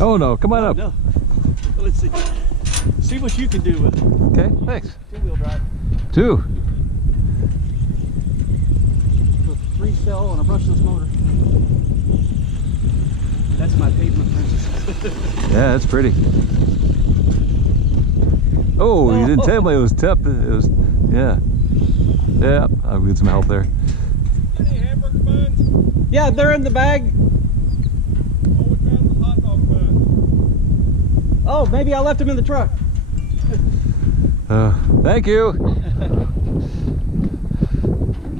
Oh no, come on up. No. Well, let's see. See what you can do with it. Okay, thanks. Two-wheel drive. Two. With a 3-cell and a brushless motor. That's my pavement princess. Yeah, that's pretty. Oh, you didn't tell me it was tip. It was, yeah. Yeah, I'll get some help there. Any hamburger buns? Yeah, they're in the bag. Oh, we found the hot dog buns. Oh, maybe I left them in the truck. Thank you. I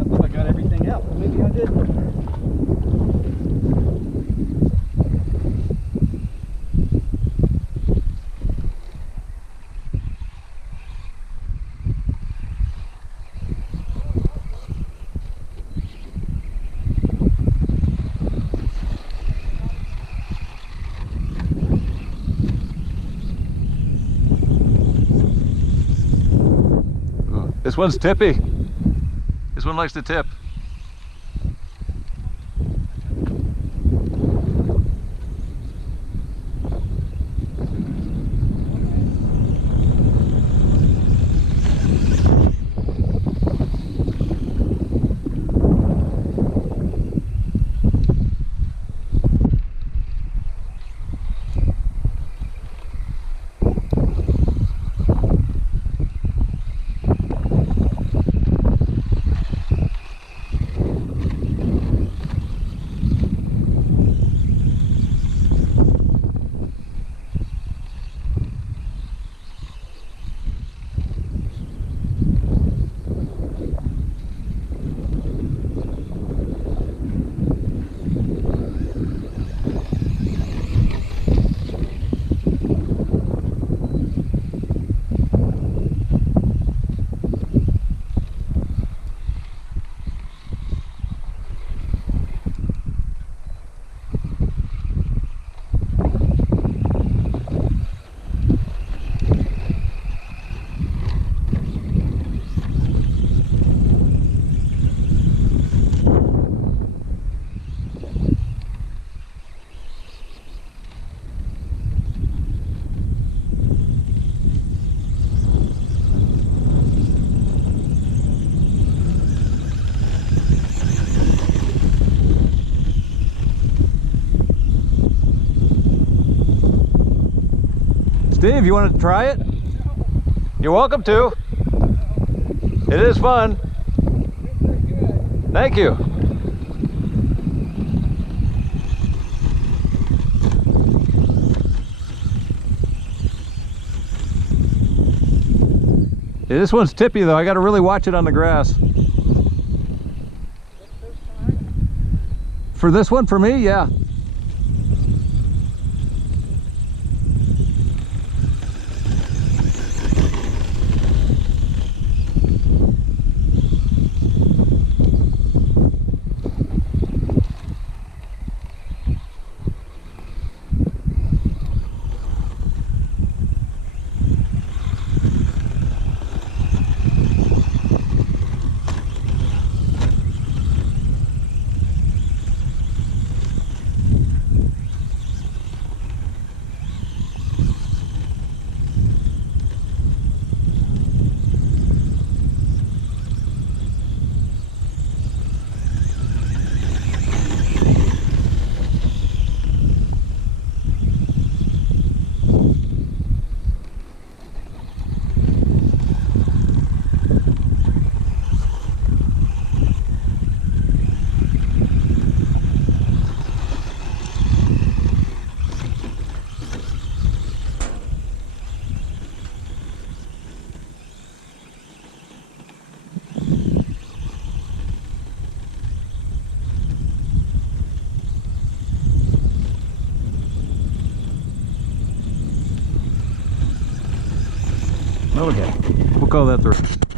thought I got everything out, but maybe I didn't. This one's tippy. This one likes to tip. Steve, you want to try it? You're welcome to. It is fun. Thank you. Yeah, this one's tippy though. I got to really watch it on the grass. For this one, for me, yeah. Okay, we'll call that the rest.